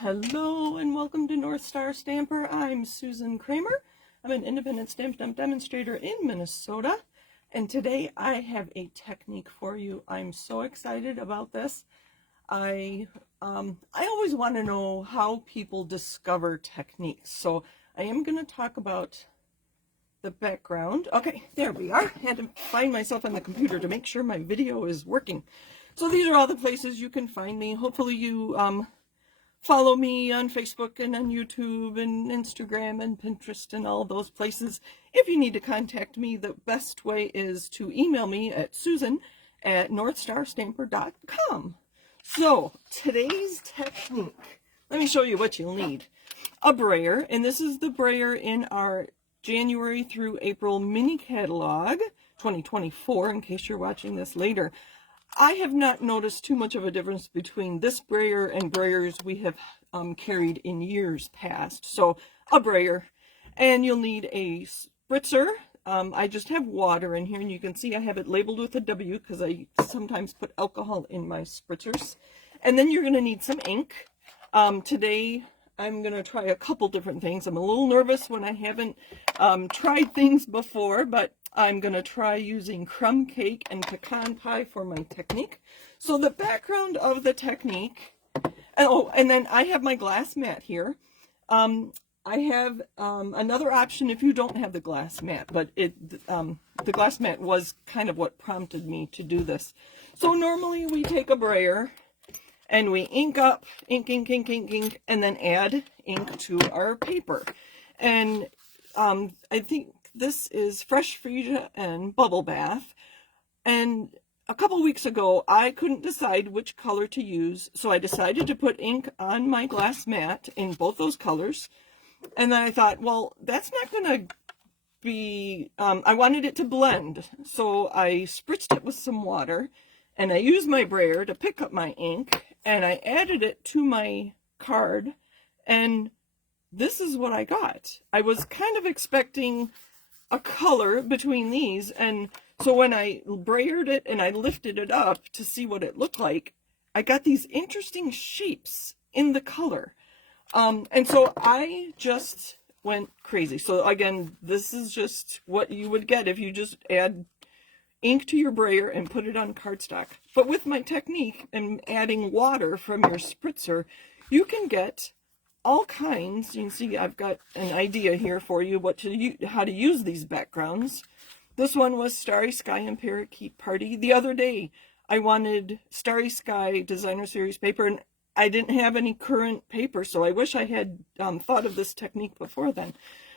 Hello and welcome to North Star Stamper. I'm Susan Kramer. I'm an independent stamp dump demonstrator in Minnesota, and today I have a technique for you. I'm so excited about this. I always want to know how people discover techniques, so I am going to talk about the background. Okay, there we are. I had to find myself on the computer to make sure my video is working. So these are all the places you can find me. Hopefully you follow me on Facebook and on YouTube and Instagram and Pinterest and all those places. If you need to contact me, the best way is to email me at susan@northstarstamper.com. So today's technique, let me show you what you'll need. A brayer, and this is the brayer in our January through April mini catalog 2024, in case you're watching this later. I have not noticed too much of a difference between this brayer and brayers we have carried in years past. So a brayer, and you'll need a spritzer. I just have water in here, and you can see I have it labeled with a W because I sometimes put alcohol in my spritzers. And then you're going to need some ink. Today I'm going to try a couple different things. I'm a little nervous when I haven't tried things before, but I'm going to try using crumb cake and pecan pie for my technique. So the background of the technique, and then I have my glass mat here. I have another option if you don't have the glass mat, but the glass mat was kind of what prompted me to do this. So normally we take a brayer and we ink up, ink, and then add ink to our paper. And I think this is Fresh Freesia and Bubble Bath. And a couple weeks ago, I couldn't decide which color to use, so I decided to put ink on my glass mat in both those colors. And then I thought, well, that's not going to be, I wanted it to blend. So I spritzed it with some water, and I used my brayer to pick up my ink, and I added it to my card, and this is what I got. I was kind of expecting a color between these, and so when I brayered it and I lifted it up to see what it looked like, I got these interesting shapes in the color. And so I just went crazy. So again, this is just what you would get if you just add ink to your brayer and put it on cardstock. But with my technique and adding water from your spritzer, you can get all kinds. You can see I've got an idea here for you how to use these backgrounds. This one was Starry Sky and Parakeet Party. The other day I wanted Starry Sky Designer Series paper, and I didn't have any current paper, so I wish I had thought of this technique before then.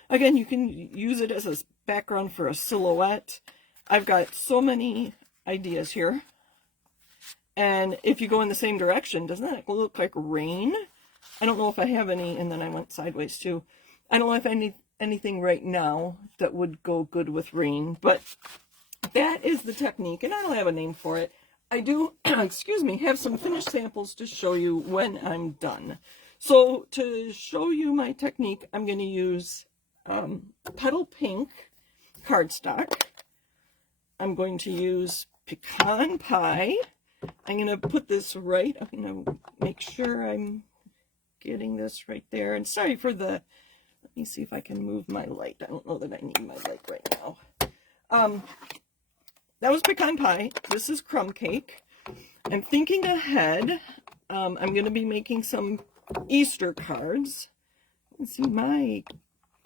Again, you can use it as a background for a silhouette. I've got so many ideas here. And if you go in the same direction, doesn't that look like rain? I don't know if I have any, and then I went sideways too. I don't know if I need anything right now that would go good with rain, but that is the technique, and I don't have a name for it. I do, excuse me, have some finished samples to show you when I'm done. So to show you my technique, I'm going to use Petal Pink cardstock. I'm going to use pecan pie. I'm going to put this right, I'm going to make sure I'm getting this right there. And sorry for let me see if I can move my light. I don't know that I need my light right now. That was pecan pie. This is crumb cake. I'm thinking ahead. I'm going to be making some Easter cards. Let's see, my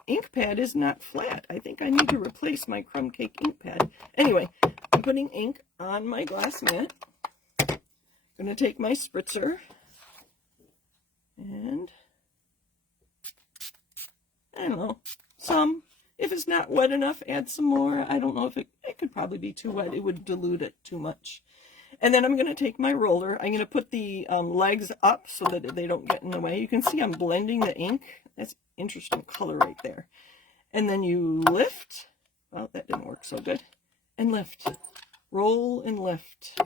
ink pad is not flat. I think I need to replace my crumb cake ink pad. Anyway, I'm putting ink on my glass mat. I'm going to take my spritzer and I don't know, if it's not wet enough, add some more. I don't know if it could probably be too wet. It would dilute it too much. And then I'm going to take my roller. I'm going to put the legs up so that they don't get in the way. You can see I'm blending the ink. That's interesting color right there. And then you lift. Well, that didn't work so good. And lift. Roll and lift.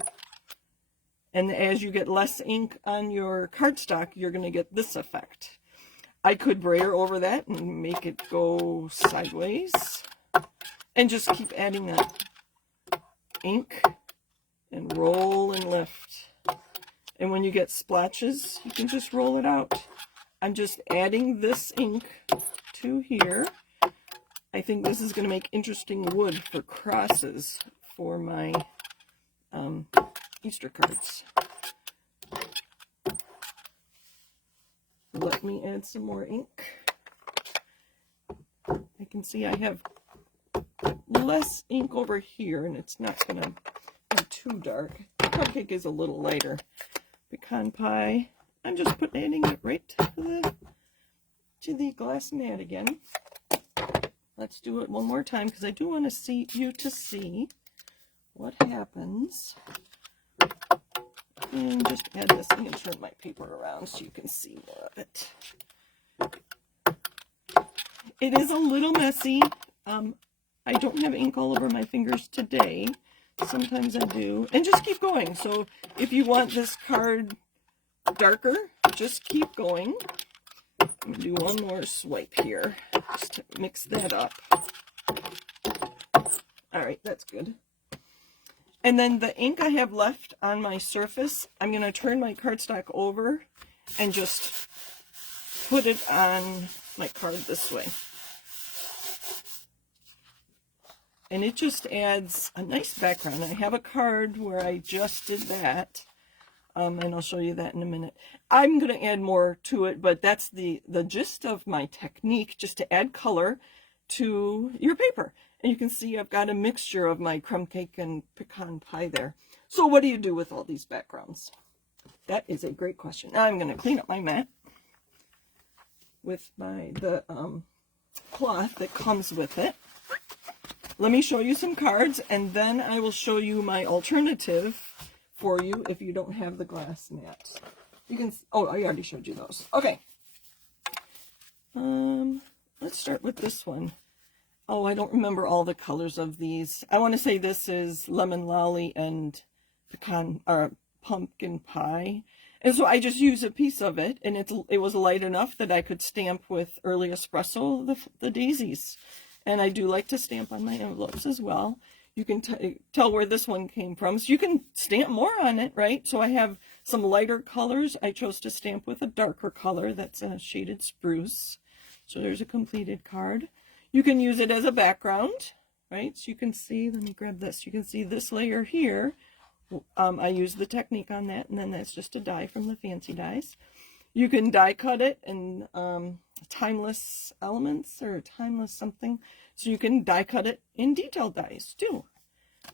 And as you get less ink on your cardstock, you're going to get this effect. I could brayer over that and make it go sideways. And just keep adding that ink and roll and lift. And when you get splotches, you can just roll it out. I'm just adding this ink to here. I think this is going to make interesting wood for crosses for my Easter cards. Let me add some more ink. I can see I have less ink over here, and it's not going to be too dark. Cupcake is a little lighter. Pecan pie, I'm just adding it right to the glass mat again. Let's do it one more time because I do want to see what happens. And just add this. I'm going to turn my paper around so you can see more of it. It is a little messy. I don't have ink all over my fingers today. Sometimes I do. And just keep going. So if you want this card darker, just keep going. I'm going to do one more swipe here, just to mix that up. All right, that's good. And then the ink I have left on my surface, I'm going to turn my cardstock over and just put it on my card this way. And it just adds a nice background. I have a card where I just did that. And I'll show you that in a minute. I'm going to add more to it, but that's the gist of my technique, just to add color to your paper. And you can see I've got a mixture of my crumb cake and pecan pie there. So what do you do with all these backgrounds? That is a great question. Now I'm going to clean up my mat with the cloth that comes with it. Let me show you some cards, and then I will show you my alternative for you if you don't have the glass mat. You can, oh, I already showed you those. Okay. Let's start with this one. Oh, I don't remember all the colors of these. I want to say this is lemon lolly and pecan or pumpkin pie. And so I just used a piece of it, and it was light enough that I could stamp with early espresso the daisies. And I do like to stamp on my envelopes as well. You can tell where this one came from. So you can stamp more on it, right? So I have some lighter colors. I chose to stamp with a darker color. That's a shaded spruce. So there's a completed card. You can use it as a background, right? So you can see, let me grab this. You can see this layer here. I use the technique on that, and then that's just a die from the fancy dies. You can die cut it in timeless elements or timeless something. So you can die cut it in detailed dies too.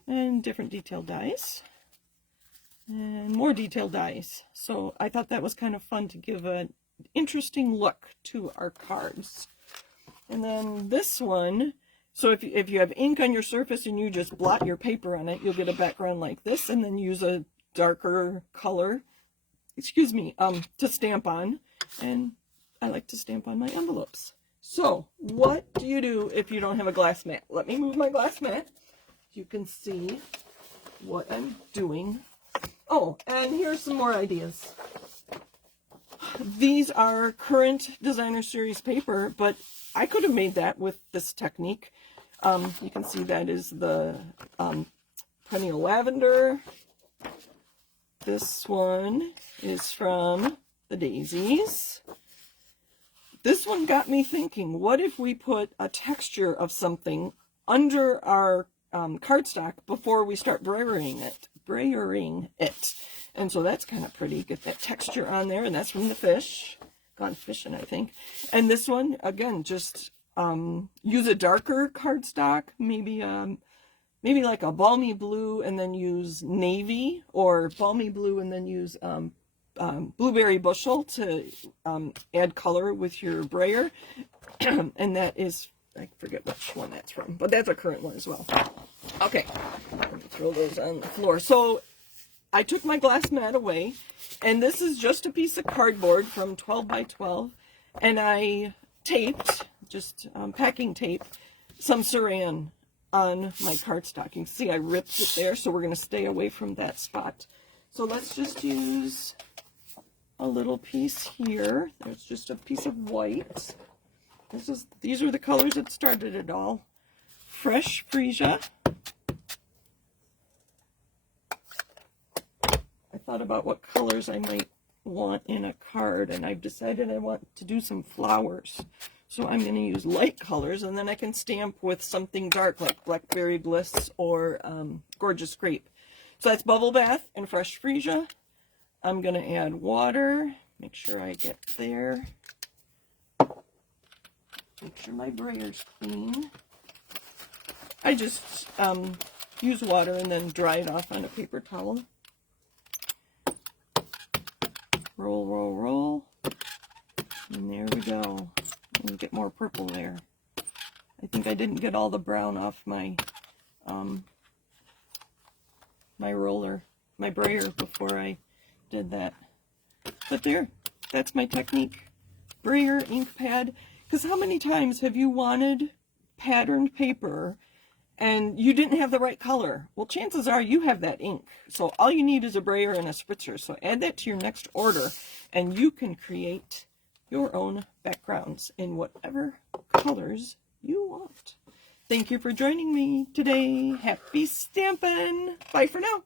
And different detailed dies. And more detailed dies. So I thought that was kind of fun to give an interesting look to our cards. And then this one, so if you have ink on your surface and you just blot your paper on it, you'll get a background like this, and then use a darker color, to stamp on. And I like to stamp on my envelopes. So what do you do if you don't have a glass mat? Let me move my glass mat. You can see what I'm doing. Oh, and here's some more ideas. These are current designer series paper, but I could have made that with this technique. You can see that is the perennial lavender. This one is from the daisies. This one got me thinking, what if we put a texture of something under our cardstock before we start brayering it? And so that's kind of pretty. Get that texture on there, and that's from the fish. Gone fishing, I think. And this one, again, just use a darker cardstock, maybe like a balmy blue, and then use navy, or balmy blue and then use blueberry bushel to add color with your brayer. And that is, I forget which one that's from, but that's a current one as well. Okay, let me throw those on the floor. So I took my glass mat away, and this is just a piece of cardboard from 12 by 12, and I taped, just packing tape, some saran on my cardstock. You can see I ripped it there, so we're going to stay away from that spot. So let's just use a little piece here. There's just a piece of white. These are the colors that started it all. Fresh freesia. I thought about what colors I might want in a card, and I've decided I want to do some flowers. So I'm going to use light colors, and then I can stamp with something dark like Blackberry Bliss or Gorgeous Grape. So that's Bubble Bath and Fresh Freesia. I'm going to add water. Make sure I get there. Make sure my Brayer's clean. I just use water and then dry it off on a paper towel. Roll, roll, roll. And there we go. And get more purple there. I think I didn't get all the brown off my my roller, my Brayer before I did that. But there, that's my technique. Brayer ink pad. Because how many times have you wanted patterned paper and you didn't have the right color? Well, chances are you have that ink. So all you need is a Brayer and a Spritzer. So add that to your next order and you can create your own backgrounds in whatever colors you want. Thank you for joining me today. Happy stampin'! Bye for now.